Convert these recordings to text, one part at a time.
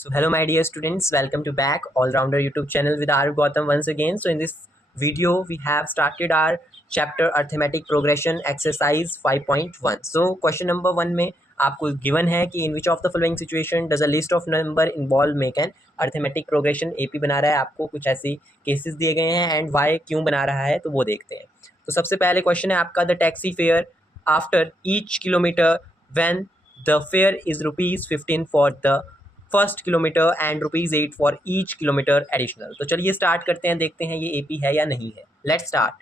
So hello my dear students, welcome to back All Rounder YouTube channel with R Gautam once again. So in this video we have started our chapter Arithmetic Progression exercise 5.1. So question number 1 में आपको given है कि in which of the following situation does a list of number involve make an arithmetic progression. AP बना रहा है, आपको कुछ ऐसी cases दिए गए हैं and why क्यों बना रहा है तो वो देखते हैं. तो सबसे पहले क्वेश्चन है आपका the taxi fare after each kilometer when the fare is ₹15 for the first kilometre and ₹8 for each kilometre additional. तो चलिए स्टार्ट करते हैं, देखते हैं ये एपी है या नहीं है. Let's start.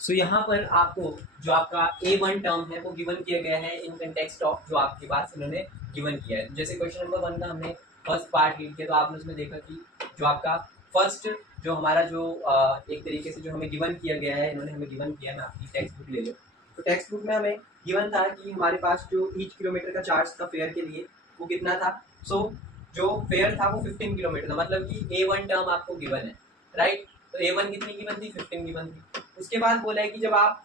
सो यहाँ पर आपको जो आपका A1 टर्म है वो गिवन किया गया है इन कंटेक्स्ट ऑफ जो आपके पास इन्होंने गिवन किया है. जैसे क्वेश्चन नंबर 1 का हमने फर्स्ट पार्ट रीड किया तो आपने उसमें देखा कि जो आपका फर्स्ट जो हमारा जो एक तरीके से जो हमें गिवन किया गया है, इन्होंने हमें गिवन किया है. मैं आपकी टेक्स्ट बुक ले लो. तो टेक्स्ट बुक में हमें गिवन था कि हमारे पास जो ईच किलोमीटर का चार्ज था फेयर के लिए वो कितना था. सो जो फेयर था वो 15 किलोमीटर था, मतलब कि A1 टर्म आपको गिवन है, राइट. तो A1 कितनी गिवन थी? 15 गिवन थी. उसके बाद बोला है कि जब आप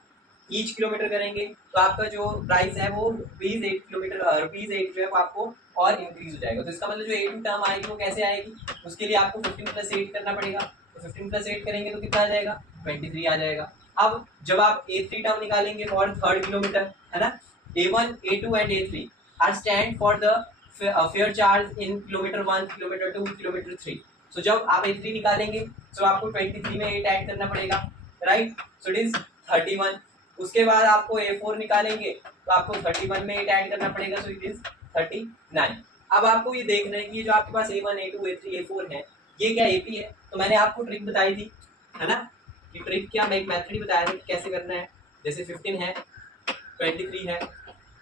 ईच किलोमीटर करेंगे तो आपका जो प्राइस है वो ₹8 जो है वो आपको और इंक्रीज हो जाएगा. तो इसका मतलब जो A2 टर्म आएगी वो कैसे आएगी, उसके लिए आपको 15 + 8 करना पड़ेगा. तो 15 + 8 करेंगे तो कितना आ जाएगा? 23 आ जाएगा. अब जब आप A3 टर्म निकालेंगे फॉर थर्ड किलोमीटर, है ना, A1, A2 and A3 are stand for the fare charge in kilometre 1, kilometre 2, kilometre 3. So जब आप A3 निकालेंगे तो आपको 23 में 8 ऐड करना पड़ेगा, राइट. So it is 31. उसके बाद आपको A4 निकालेंगे तो आपको 31 में 8 ऐड करना पड़ेगा, सो इट इज 39. अब आपको ये देखना है कि जो आपके पास A1, A2, A3, A4 है ये क्या AP है. तो मैंने आपको ट्रिक बताई थी, है ना, कि ट्रिक क्या, मैं एक मेथड ही बताया था कि कैसे करना है. जैसे 15 है, 23 है,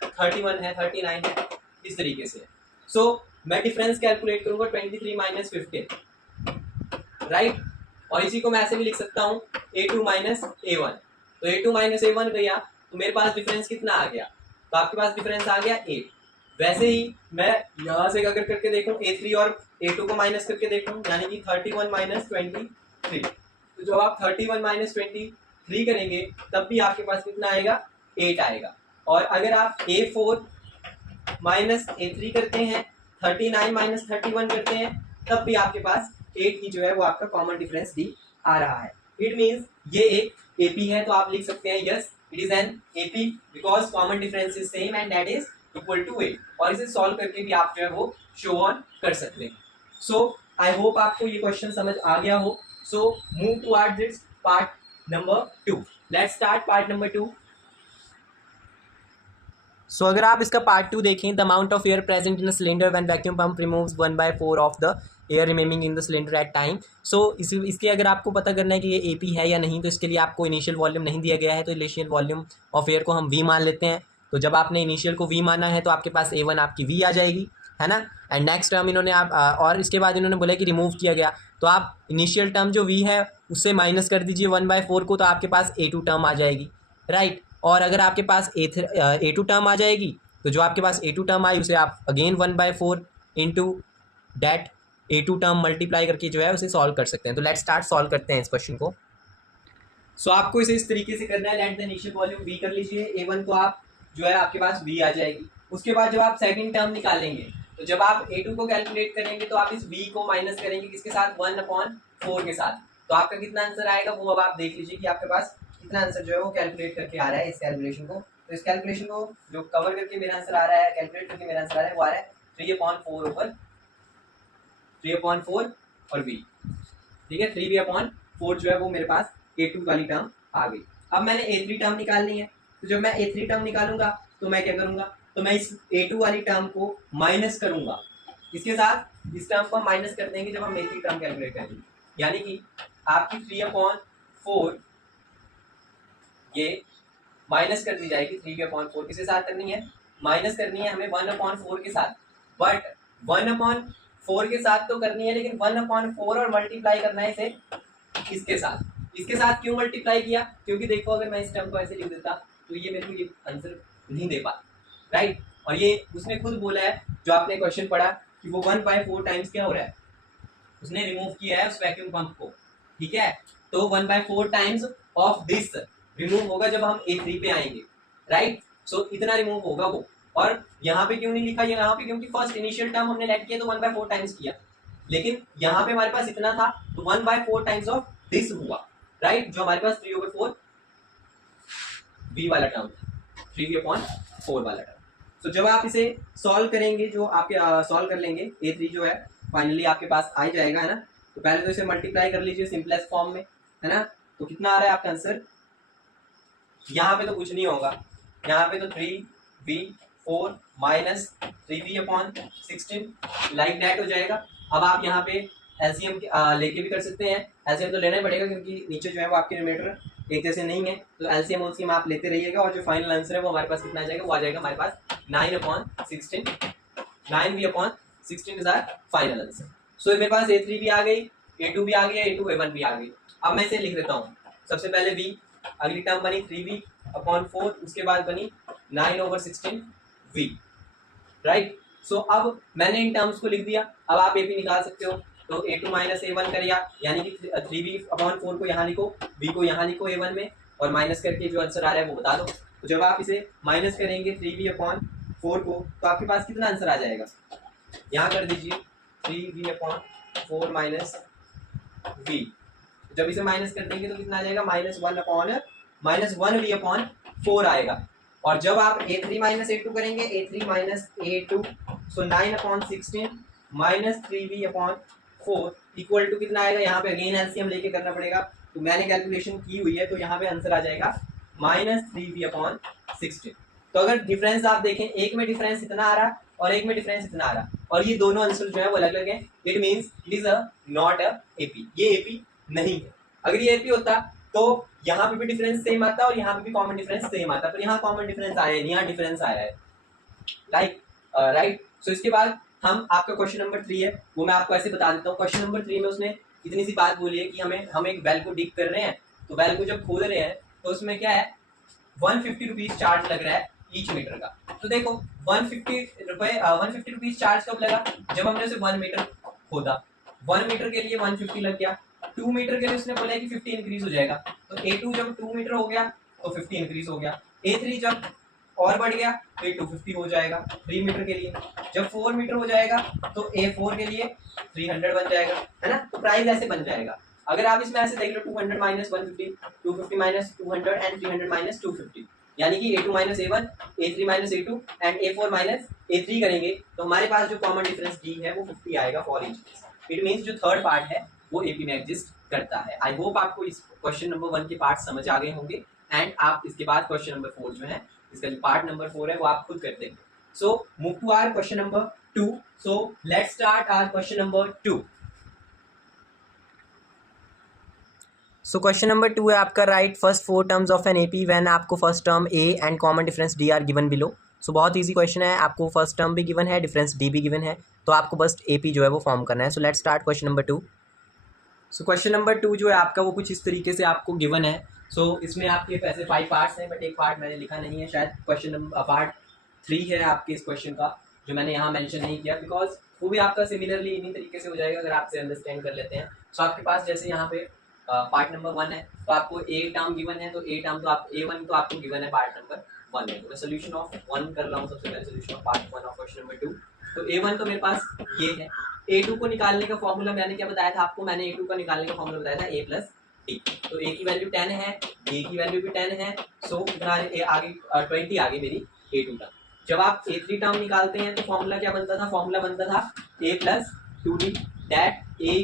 31 है, 39 है, इस तरीके से. सो मैं डिफरेंस कैलकुलेट करूंगा 23 - 15, राइट. और इसी को मैं ऐसे भी लिख सकता हूँ A2 - A1. तो A2 - A1 गया तो मेरे पास डिफरेंस कितना आ गया, तो आपके पास डिफरेंस आ गया 8. वैसे ही मैं यहाँ से अगर करके देखूँ A3 और A2 को माइनस करके देखूँ, यानी कि 31 - 23. तो जब आप 31 - 23 करेंगे तब भी आपके पास कितना आएगा? 8 आएगा. और अगर आप A4 - A3 करते हैं, 39 - 31 करते हैं, तब भी आपके पास 8 ही जो है वो आपका कॉमन डिफरेंस डी आ रहा है. इट मीन्स ये एक AP है. तो आप लिख सकते हैं yes it is an AP because common difference is same and that is equal to 8. और इसे सॉल्व करके भी आप जो है वो शो ऑन कर सकते हैं. सो आई होप आपको ये क्वेश्चन समझ आ गया हो. So move towards this part number 2. Let's start part number 2. So अगर आप इसका पार्ट 2 देखें, the amount of air present in cylinder when vacuum pump removes 1/4 of the air remaining in the cylinder at time. So इसके अगर आपको पता करना है कि ये AP है या नहीं, तो इसके लिए आपको इनिशियल वॉल्यूम नहीं दिया गया है. तो इनिशियल वॉल्यूम ऑफ एयर को हम V मान लेते हैं. तो जब आपने इनिशियल को V माना है तो आपके पास A1 आपकी V आ जाएगी, है ना. एंड नेक्स्ट टर्म इन्होंने आप और इसके बाद इन्होंने बोला कि रिमूव किया गया, तो आप इनिशियल टर्म जो V है उससे माइनस कर दीजिए 1/4 को, तो आपके पास A2 टर्म आ जाएगी, राइट. और अगर आपके पास A2 टर्म आ जाएगी तो जो आपके पास A2 टर्म आई उसे आप again 1/4 into that A2 term multiply करके जो है उसे सॉल्व कर सकते हैं. तो लेट्स स्टार्ट सॉल्व करते हैं इस क्वेश्चन को. सो आपको इसे इस तरीके से करना है. Let the initial volume V कर लीजिए. A1 को आप जो है आपके पास V आ जाएगी. उसके बाद जब आप सेकंड टर्म निकालेंगे तो जब आप A2 को कैलकुलेट करेंगे तो आप इस V को माइनस करेंगे किसके साथ? 1/4 के साथ. तो आपका कितना आंसर आएगा वो अब आप देख लीजिए कि आपके पास कितना आंसर जो है वो कैलकुलेट करके आ रहा है इस कैलकुलेशन को. तो इस कैलकुलेशन को जो कवर करके मेरा आंसर आ रहा है, कैलकुलेट करके मेरा आंसर आ रहा है, वो आ रहा है 3/4 ऊपर 3/4 और V. ठीक है, 3/4 जो है वो मेरे पास A2 वाली टर्म आ गई. अब मैंने A3 टर्म निकालनी है. तो जब मैं A3 टर्म निकालूंगा तो मैं क्या करूंगा, तो मैं इस A2 वाली टर्म को माइनस करूंगा. इसके साथ इस टर्म को माइनस कर देंगे जब हम A3 टर्म कैलकुलेट करेंगे. यानी कि आपकी 3/4 ये माइनस कर दी जाएगी. 3/4 किसके साथ करनी है? माइनस करनी है हमें 1/4 के साथ. बट 1/4 के साथ तो करनी है, लेकिन 1/4 और मल्टीप्लाई करना है इसे इसके साथ. इसके साथ क्यों मल्टीप्लाई किया? क्योंकि देखो अगर मैं इस टर्म को ऐसे लिख देता तो ये मेरे को ये आंसर नहीं दे पाता, राइट. और ये उसने खुद बोला है जो आपने क्वेश्चन पढ़ा कि वो 1/4 टाइम्स क्या हो रहा है, उसने रिमूव किया है उस वैक्यूम पंप को. ठीक है, तो 1/4 टाइम्स ऑफ दिस रिमूव होगा जब हम A3 पे आएंगे, राइट. सो इतना रिमूव होगा वो. और यहाँ पे क्यों नहीं लिखा, यहाँ पे क्योंकि फर्स्ट इनिशियल टर्म हमने लेट किया तो 1/4 टाइम्स किया, लेकिन यहाँ पे हमारे पास इतना था तो 1/4 टाइम्स ऑफ दिस हुआ, राइट, जो हमारे पास 3/4 v वाला टर्म था, 3v/4 वाला टर्म। तो जब आप इसे सॉल्व करेंगे, जो आपके सॉल्व कर लेंगे, a3 जो है फाइनली आपके पास आ ही जाएगा, है ना। तो पहले तो इसे मल्टीप्लाई कर लीजिए सिंपलेस्ट फॉर्म में, है ना। तो कितना आ रहा है आपका आंसर, यहाँ पे तो कुछ नहीं होगा, यहाँ पे तो 3v4 minus 3v/16 like that हो जाएगा। अब आप यहाँ पे एलसीएम लेके भी कर सकते हैं, एलसीएम तो लेना ही पड़ेगा क्योंकि नीचे जो है वो आपके न्यूमरेटर एक जैसे नहीं है, तो एलसीएम ओलसीएम आप लेते रहिएगा, और जो फाइनल आंसर है वो हमारे पास कितना आ जाएगा, वो आ जाएगा हमारे पास 9/16, 9v/16 is our final answer. So मेरे पास a3 भी आ गई, a2 भी आ गई, a2 a1 भी आ गई। अब मैं इसे लिख देता हूँ, सबसे पहले v, अगली टर्म बनी 3v/4, उसके बाद बनी 9/16v, राइट। सो अब मैंने इन टर्म्स को लिख दिया, अब आप AP निकाल सकते हो, तो a2 माइनस a1 कर, यानी कि 3v/4 को यहाँ लिखो, v को यहाँ लिखो a1 में, और माइनस करके जो आंसर आ रहा है वो बता दो। तो जब आप इसे माइनस करेंगे 3v/4 को, तो आपके पास कितना आंसर आ जाएगा, यहाँ कर दीजिए 3v/4 माइनस v, जब इसे माइनस कर देंगे तो कितना आ जाएगा, -1v/4 आएगा। और जब आप a3 माइनस a2 करेंगे, a3 minus a2, so 9/16 minus 3v/4 equal to कितना आएगा, यहाँ पे अगेन एलसीएम लेके करना पड़ेगा, तो मैंने कैलकुलेशन की हुई है, तो यहाँ पे आंसर आ जाएगा -3v/16। तो अगर डिफरेंस आप देखें, एक में डिफरेंस इतना आ रहा और एक में डिफरेंस इतना आ रहा, और ये दोनों आंसर जो है वो अलग अलग है, it means it is not a AP, ये AP नहीं है। अगर ये AP होता तो यहाँ पे भी डिफरेंस सेम आता और यहाँ पे भी कॉमन डिफरेंस सेम आता, पर यहाँ कॉमन डिफरेंस आया नहीं, यहाँ डिफरेंस आया है, राइट। सो इसके बाद हम आपका क्वेश्चन नंबर 3 है, वो मैं आपको ऐसे बता देता हूँ। क्वेश्चन नंबर 3 में उसने इतनी सी बात बोली है कि हम एक वेल को डिग कर रहे हैं, तो वेल को जब खोल रहे हैं तो उसमें क्या है, 150 रुपीज चार्ज लग रहा है ईच मीटर का। तो देखो 150 रुपीज चार्ज कब लगा, जब हमने उसे 1 मीटर खोदा, 1 मीटर के लिए 150 लग गया, 2 मीटर के लिए उसने बोला कि 50 इंक्रीज हो जाएगा, तो A2 जब 2 मीटर हो गया तो 50 इंक्रीज हो गया, A3 जब और बढ़ गया तो 250 हो जाएगा 3 मीटर के लिए, जब 4 मीटर हो जाएगा तो A4 के लिए 300 बन जाएगा, है ना। तो प्राइस ऐसे बन जाएगा। अगर आप इसमें ऐसे देख लो 200 माइनस 150, 250 माइनस 200 एंड 300 माइनस 250, यानी कि A2 minus A1, A3 minus A2 and A4 minus A3 करेंगे, तो हमारे पास जो कॉमन डिफरेंस D है वो 50 आएगा फॉर ईच। इट मीन्स जो थर्ड पार्ट है वो AP में एग्जिस्ट करता है। आई होप आपको इस क्वेश्चन नंबर 1 के पार्ट समझ आ गए होंगे, एंड आप इसके बाद क्वेश्चन नंबर 4 जो है, इसका जो पार्ट नंबर 4 है वो आप खुद कर देंगे। So move to our question number 2। So let's start our question number 2। So question number 2 है आपका, write first 4 terms of an AP when आपको first term A and common difference D are given below. So बहुत easy question है, आपको first term भी given है, difference D भी given है, तो आपको बस AP जो है वो फॉर्म करना है। So let's start question number 2। So question number 2 जो है आपका वो कुछ इस तरीके से आपको गिवन है। सो इसमें आपके वैसे 5 पार्ट्स हैं, बट एक पार्ट मैंने लिखा नहीं है, शायद क्वेश्चन नंबर पार्ट 3 है आपके इस क्वेश्चन का, जो मैंने यहाँ मेंशन नहीं किया, बिकॉज वो भी आपका सिमिलरली इन्हीं तरीके से हो जाएगा अगर आपसे अंडरस्टैंड कर लेते हैं। सो आपके पास जैसे यहाँ पे पार्ट नंबर 1 है, तो आपको A टर्म गिवन है, तो A टर्म तो आप A1 तो आपको गिवन है पार्ट नंबर 1 में, तो मैं सोल्यूशन ऑफ 1 कर रहा हूँ सबसे पहले, solution of part 1 of question number 2। तो A1 तो मेरे पास ये है, A2 को निकालने का फॉर्मूला मैंने क्या बताया था आपको, मैंने A2 का निकालने का फॉर्मूला बताया था A प्लस D। तो A की वैल्यू 10 है, D की वैल्यू भी 10 है, सो कितना आगे 20 आ गई मेरी A2 टर्म। जब आप A3 टर्म निकालते हैं तो फॉर्मूला क्या बनता था, फॉर्मूला बनता था A plus 2D, that A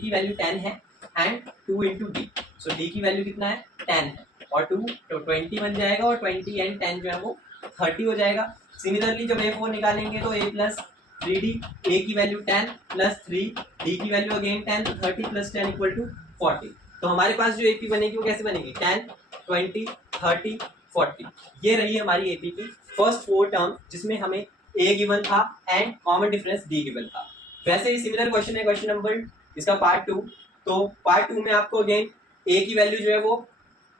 की वैल्यू 10 है and 2 into D, so D की वैल्यू कितना है 10 है, और 2 तो 20 बन जाएगा, और 20 एंड 10 जो है वो 30 हो जाएगा। सिमिलरली जब A4 निकालेंगे तो A प्लस 3D, A की वैल्यू 10 प्लस 3, D की वैल्यू अगेन 10, तो 30 प्लस 10 इक्वल टू 40। तो हमारे पास जो AP बनेगी वो कैसे बनेगी, 10, 20, 30, 40। ये रही हमारी AP की फर्स्ट 4 टर्म, जिसमें हमें A गिवन था and common difference D given था। वैसे ही सिमिलर क्वेश्चन है क्वेश्चन नंबर इसका पार्ट 2। तो पार्ट 2 में आपको अगेन A की वैल्यू जो है वो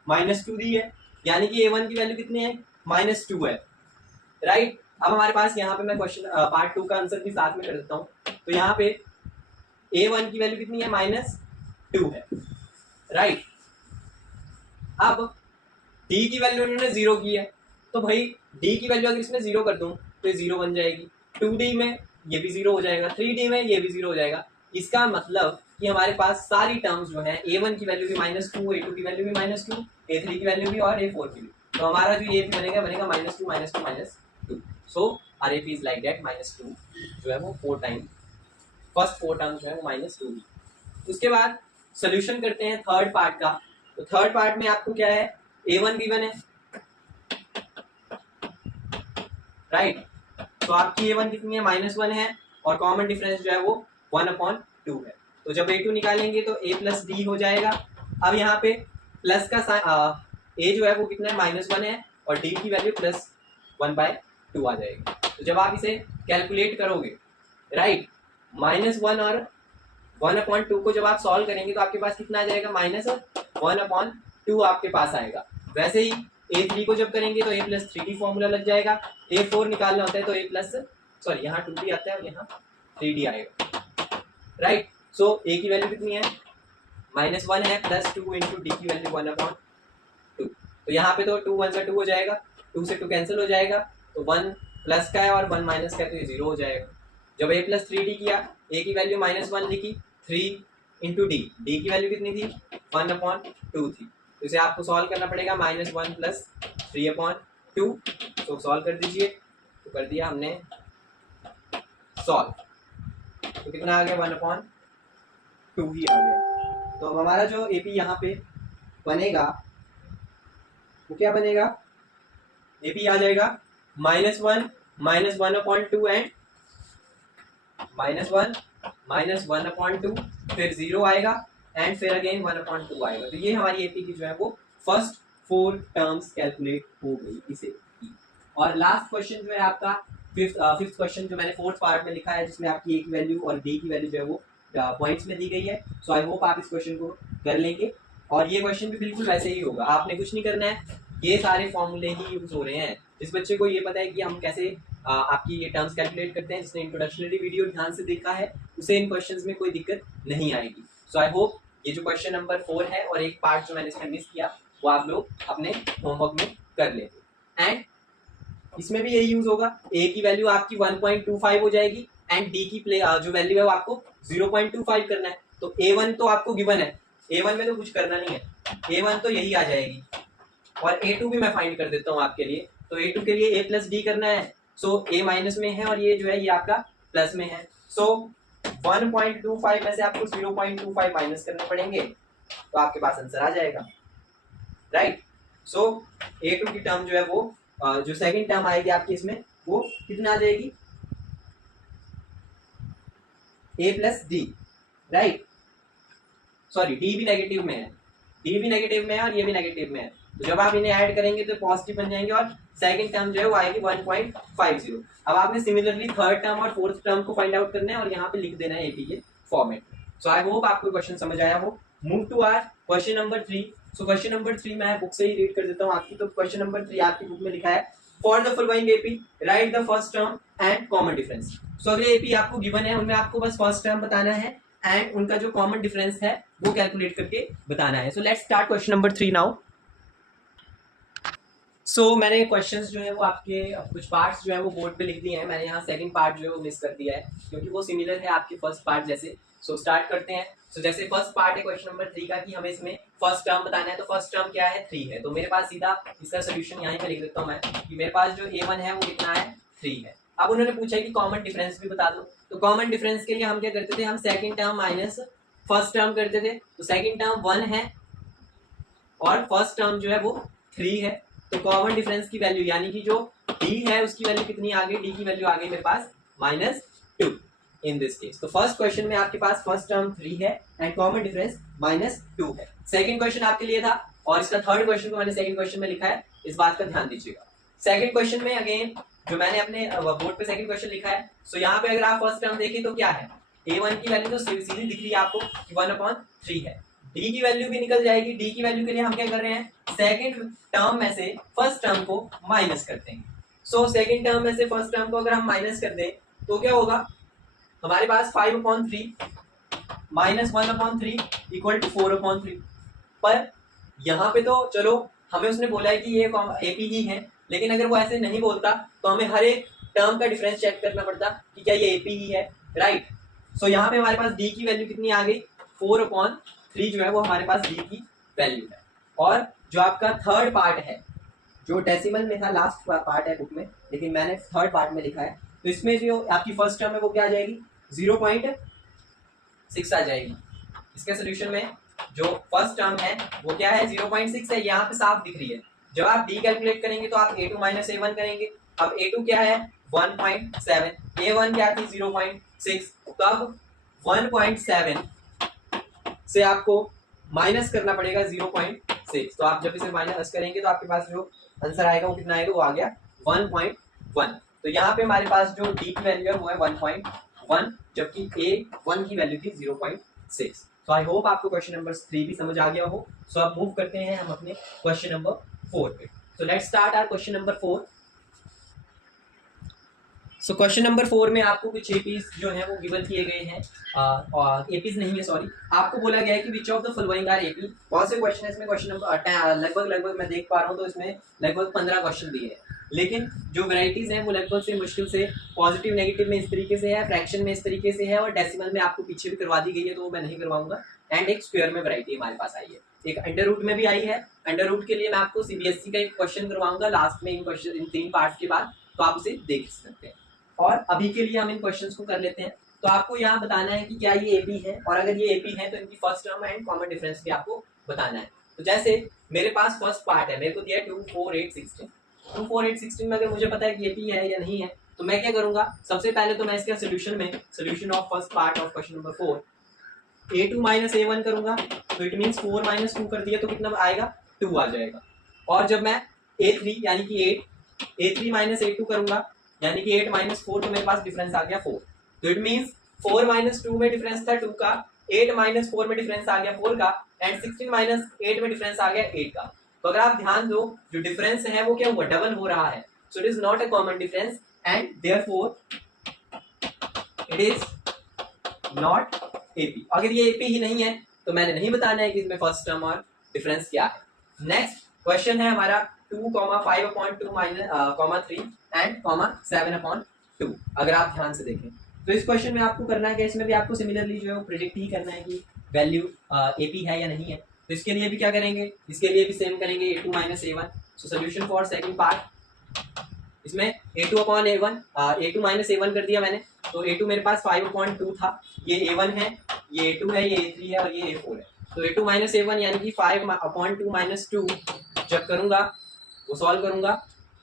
-2 दी है, यानी कि A1 की वैल्यू कितनी है, -2 है, राइट। अब हमारे पास यहाँ पे मैं क्वेश्चन पार्ट 2 का आंसर भी साथ में कर देता हूँ। तो यहाँ पे A1 की वैल्यू कितनी है, -2 है, राइट। अब D की वैल्यू उन्होंने 0 की है, तो भाई डी की वैल्यू अगर इसमें 0 कर दूं तो ये 0 बन जाएगी, 2D में ये भी 0 हो जाएगा, 3D में ये भी 0 हो जाएगा। इसका मतलब कि हमारे पास सारी टर्म्स जो है A1 की वैल्यू भी -2, A2 की वैल्यू भी -2, A3 की वैल्यू भी और A4 की भी। तो हमारा जो AP बनेगा -2 -2 so our AP is like that -2 जो है वो 4 टाइम फर्स्ट 4 टर्म्स जो है वो -2। उसके बाद सोल्यूशन करते हैं थर्ड पार्ट का। तो थर्ड पार्ट में आपको क्या है, A1 गिवन है, राइट। तो आपकी A1 कितनी है, -1 है, और कॉमन डिफरेंस जो है वो 1/2 है। तो जब A2 निकालेंगे तो A + D हो जाएगा। अब यहाँ पे प्लस का A जो है वो कितना है, -1 है, और D की वैल्यू +1/2 आ जाएगी। तो जब आप इसे कैलकुलेट करोगे, राइट, -1 और 1/2 को जब आप सॉल्व करेंगे तो आपके पास कितना आ जाएगा, -1/2 आपके पास आएगा। वैसे ही A3 को जब करेंगे तो A + 3D फॉर्मूला लग जाएगा। A4 निकालना होता है तो यहाँ 2D आता है और यहाँ 3D आएगा, राइट। सो A की वैल्यू कितनी है, -1 है, +2 इंटू D की वैल्यू 1/2। तो यहाँ पे तो 2 1 से 2 हो जाएगा, 2 से 2 कैंसिल हो जाएगा, तो 1 प्लस का है और 1 माइनस का है, तो ये 0 हो जाएगा। जब A + 3D किया, A की वैल्यू -1 लिखी, 3 इंटू D की वैल्यू कितनी थी, 1/2 थी। तो इसे आपको सॉल्व करना पड़ेगा, -1 + 3/2। तो सॉल्व कर दीजिए। तो कर दिया हमने सॉल्व, तो कितना आ गया, 1/2 ही आ गया। तो अब हमारा जो AP यहाँ पे बनेगा वो क्या बनेगा, AP आ जाएगा -1 -1/2 एंड -1 -1/2, फिर 0 आएगा एंड फिर अगेन 1/2 आएगा। तो ये हमारी AP की जो है वो फर्स्ट 4 टर्म्स कैलकुलेट हो गई इसे। और लास्ट क्वेश्चन जो है आपका फिफ्थ क्वेश्चन जो मैंने फोर्थ पार्ट में लिखा है, जिसमें आपकी A की वैल्यू और D की वैल्यू जो है वो पॉइंट्स में दी गई है। सो आई होप आप इस क्वेश्चन को कर लेंगे। और ये क्वेश्चन भी बिल्कुल वैसे ही होगा, आपने कुछ नहीं करना है, ये सारे फॉर्मूले ही यूज हो रहे हैं। जिस बच्चे को ये पता है कि हम कैसे आपकी ये टर्म्स कैलकुलेट करते हैं, जिसने इंट्रोडक्शनरी वीडियो ध्यान से देखा है, उसे इन क्वेश्चंस में कोई दिक्कत नहीं आएगी। सो आई होप ये जो क्वेश्चन नंबर 4 है और एक पार्ट जो मैंने इसमें मिस किया वो आप लोग अपने होमवर्क में कर लेंगे। एंड इसमें भी यही यूज होगा, A की वैल्यू आपकी 1.25 हो जाएगी एंड D की जो वैल्यू है वो आपको 0.25 करना है। तो A1 तो आपको गिवन है, A1 में तो कुछ करना नहीं है, A1 तो यही आ जाएगी। और A2 भी मैं फाइंड कर देता हूँ आपके लिए। तो A2 के लिए A + D करना है। सो A माइनस में है और ये जो है ये आपका प्लस में है। सो 1.25 में से आपको 0.25 माइनस करने पड़ेंगे, तो आपके पास आंसर आ जाएगा, राइट। सो A2 की टर्म जो है वो जो सेकंड टर्म आएगी आपकी इसमें वो कितना आ जाएगी, A + D, right. Sorry, D भी नेगेटिव में है, D भी नेगेटिव में है और ये भी नेगेटिव में है। तो जब आप इन्हें ऐड करेंगे तो पॉजिटिव बन जाएंगे और सेकंड टर्म जो है वो आएगी 1.50। अब आपने सिमिलरली थर्ड टर्म और फोर्थ टर्म को फाइंड आउट करना है और यहाँ पे लिख देना है AP के फॉर्मेट में। सो आई होप आपको क्वेश्चन समझ आया हो। Move to our question number 3। So question number 3 मैं बुक से ही रीड कर देता हूँ आपकी। तो क्वेश्चन नंबर 3 आपकी बुक में लिखा है, for the following AP write the first term and common difference. So अगले AP आपको गिवन है, उनमें आपको बस फर्स्ट टर्म बताना है एंड उनका जो कॉमन डिफरेंस है वो कैलकुलेट करके बताना है। So let's start question number 3 now. So मैंने क्वेश्चंस जो है वो आपके कुछ पार्ट्स जो है वो बोर्ड पे लिख दिए हैं। मैंने यहाँ सेकंड पार्ट जो है वो मिस कर दिया है क्योंकि वो सिमिलर है आपके फर्स्ट पार्ट जैसे। सो स्टार्ट करते हैं। सो जैसे फर्स्ट पार्ट है क्वेश्चन नंबर 3 का कि हमें इसमें फर्स्ट टर्म बताना है। तो फर्स्ट टर्म क्या है, 3 है। तो मेरे पास सीधा इसका सोल्यूशन यहाँ पे लिख देता हूँ मैं कि मेरे पास जो A1 है वो कितना है, 3 है। अब उन्होंने पूछा है कि कॉमन डिफरेंस भी बता दो। तो कॉमन डिफरेंस के लिए हम क्या करते थे, हम second term minus first term करते थे। तो सेकेंड टर्म 1 है और फर्स्ट टर्म जो है वो 3 है। तो कॉमन डिफरेंस की वैल्यू यानी कि जो D है उसकी वैल्यू कितनी आ गई, D की वैल्यू आ गई मेरे पास -2 इन दिस केस। तो फर्स्ट क्वेश्चन में आपके पास फर्स्ट टर्म 3 है एंड कॉमन डिफरेंस -2 है। सेकंड क्वेश्चन आपके लिए था और इसका थर्ड क्वेश्चन को मैंने सेकंड क्वेश्चन में लिखा है, इस बात का ध्यान दीजिएगा। सेकंड क्वेश्चन में अगेन जो मैंने अपने बोर्ड पे सेकंड क्वेश्चन लिखा है, सो यहाँ पे अगर आप फर्स्ट टर्म देखें तो क्या है, A1 की वैल्यू तो सीधी दिख रही है आपको 1/3 है। D की वैल्यू भी निकल जाएगी। D की वैल्यू के लिए हम क्या कर रहे हैं, सेकंड टर्म में से फर्स्ट टर्म को माइनस करते हैं। सो सेकंड टर्म में से फर्स्ट टर्म को अगर हम माइनस कर दें तो क्या होगा, हमारे पास 5/3 माइनस 1/3 इक्वल टू 4/3। पर यहाँ पे तो चलो हमें उसने बोला है कि ये AP ही है, लेकिन अगर वो ऐसे नहीं बोलता तो हमें हर एक टर्म का डिफरेंस चेक करना पड़ता कि क्या ये AP ही है, राइट। सो यहाँ पे हमारे पास D की वैल्यू कितनी आ गई, 4/3 जो है वो हमारे पास D की वैल्यू है। और जो आपका थर्ड पार्ट है, जो डेसिमल में था, लास्ट पार्ट है बुक में, लेकिन मैंने थर्ड पार्ट में लिखा है, तो इसमें जो आपकी फर्स्ट टर्म है वो क्या आ जाएगी, 0.6 आ जाएगी। इसके सोल्यूशन में जो फर्स्ट टर्म है वो क्या है, 0.6 है, यहाँ पे साफ दिख रही है। जब आप D कैलकुलेट करेंगे तो आप A2 माइनस A1 करेंगे। अब A2 क्या है, 1.7, A1 क्या थी, 0.6, तो अब 1.7 से आपको माइनस करना पड़ेगा 0.6, तो आप जब इसे माइनस करेंगे तो आपके पास जो आंसर आएगा वो कितना आएगा, वो आ गया 1.1। तो यहाँ पे हमारे पास जो D की वैल्यू है वो है 1.1, जबकि A1 की वैल्यू थी 0.6। तो आई होप आपको क्वेश्चन नंबर 3 भी समझ आ गया हो। सो अब मूव करते हैं हम अपने क्वेश्चन नंबर 4 पे। So let's start our question number 4। So question number 4 में आपको कुछ एपीज जो है वो गिवन किए गए हैं, और एपीज नहीं है, सॉरी, आपको बोला गया है कि which of the following are AP. बहुत से क्वेश्चन है इसमें, क्वेश्चन नंबर लगभग मैं देख पा रहा हूँ तो इसमें लगभग 15 क्वेश्चन दिए हैं, लेकिन जो वेराइटीज हैं वो लगभग से मुश्किल से पॉजिटिव नेगेटिव में इस तरीके से है, फ्रैक्शन में इस तरीके से है, और डेसिमल में आपको पीछे भी करवा दी गई है तो वो मैं नहीं करवाऊंगा। एंड एक स्क्वायर में वैरायटी हमारे पास आई है, एक अंडर रूट में भी आई है। अंडर रूट के लिए मैं आपको CBSE का एक क्वेश्चन करवाऊंगा लास्ट में, इन 3 पार्ट के बाद, तो आप उसे देख सकते हैं। और अभी के लिए हम इन क्वेश्चंस को कर लेते हैं। तो आपको यहाँ बताना है कि क्या ये एपी है, और अगर ये एपी है तो इनकी first term and common difference भी आपको बताना है। तो जैसे मेरे पास फर्स्ट पार्ट है, मेरे को दिया है 2, 4, 8, 16। 2, 4, 8, 16 में अगर मुझे पता है कि एपी है या नहीं है, तो मैं क्या करूंगा, सबसे पहले तो मैं इसका solution of first part of question number 4, A2 minus A1 करूंगा, तो इट मीन्स 4 माइनस 2 कर दिया तो कितना आएगा, 2 आ जाएगा। और जब मैं A3 यानी कि 8 A3 माइनस A2 करूंगा, यानी कि 8 माइनस 4, तो मेरे पास डिफरेंस आ गया 4, तो इट मीन्स 4 माइनस 2 में डिफरेंस था 2 का, 8 माइनस 4 में डिफरेंस आ गया 4 का, एंड 16 माइनस 8 में डिफरेंस आ गया 8 का। तो अगर आप ध्यान दो, जो डिफरेंस है वो क्या हुआ, डबल हो रहा है, so it is not a common difference and therefore it is not AP. अगर ये एपी ही नहीं है तो मैंने नहीं बताना है कि इसमें फर्स्ट टर्म और डिफरेंस क्या है। नेक्स्ट क्वेश्चन है हमारा 2, 5/2 माइनस 3 एंड 7/2। अगर आप ध्यान से देखें तो इस क्वेश्चन में आपको करना है कि इसमें भी आपको सिमिलरली जो है वो प्रेडिक्ट ही करना है कि वैल्यू एपी है या नहीं है। तो इसके लिए भी क्या करेंगे, इसके लिए भी सेम करेंगे, A2 minus A1। So solution for second part, इसमें A2/A1, A2 माइनस A1 कर दिया मैंने, तो A2 मेरे पास 5/2 था, ये A1 है, ये A2 है, ये A3 है और ये A4 है। तो A2 माइनस A1 यानी कि 5/2 माइनस 2 जब करूंगा, वो सॉल्व करूंगा,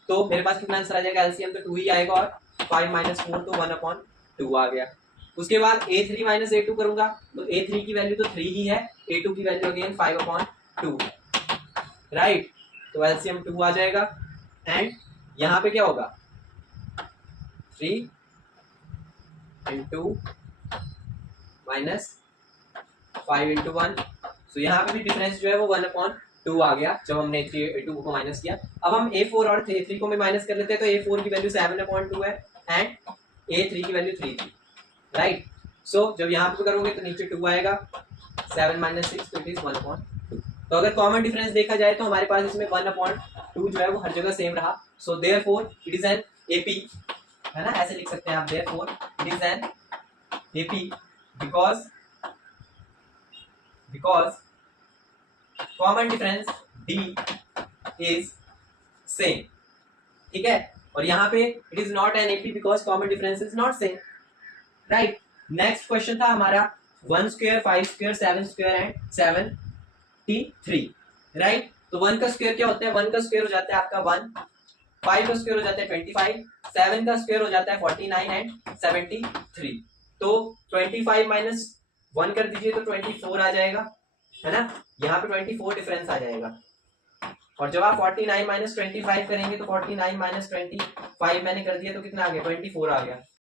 तो मेरे पास कितना आंसर आ जाएगा, एलसीएम तो 2 ही आएगा, और 5 माइनस 4 तो 1/2 आ गया। उसके बाद A3 माइनस A2 करूंगा, तो A3 की वैल्यू तो 3 ही है, A2 की वैल्यू अगेन 5/2 है, राइट। तो एलसीएम 2 आ जाएगा, एंड यहाँ पे क्या होगा, 3 इंटू माइनस 5 इंटू 1। सो यहाँ पे भी डिफरेंस जो है वो 1/2 आ गया जब हमने A2 को माइनस किया। अब हम A4 और A3 को भी माइनस कर लेते हैं, तो A4 की वैल्यू 7/2 है एंड A3 की वैल्यू 3 थी, राइट। सो जब यहाँ पे करोगे तो नीचे 2 आएगा, 7 माइनस 6 तो इट इज 1/2। तो अगर कॉमन डिफरेंस देखा जाए तो हमारे पास इसमें 1/2 जो है वो हर जगह सेम रहा। So therefore it is an AP, है ना, ऐसे लिख सकते हैं आप, therefore it is an AP because common difference D is same, ठीक है। और यहाँ पे it is not an AP because common difference is not same, right. Next question था हमारा 1 square 5 square 7 square and 73, right. तो 1 का स्क्वायर क्या होता है, 1 का स्क्वायर हो जाता है आपका 1, 5 का स्क्वायर हो जाता है 25, 7 का स्क्वायर हो जाता है 49 एंड 73। तो 25 माइनस 1 कर दीजिए तो 24 आ जाएगा, है ना, यहाँ पे 24 डिफरेंस आ जाएगा। और जब आप 49 माइनस 25 करेंगे तो 49 माइनस 25 मैंने कर दिया तो कितना आ गया, 24 आ गया।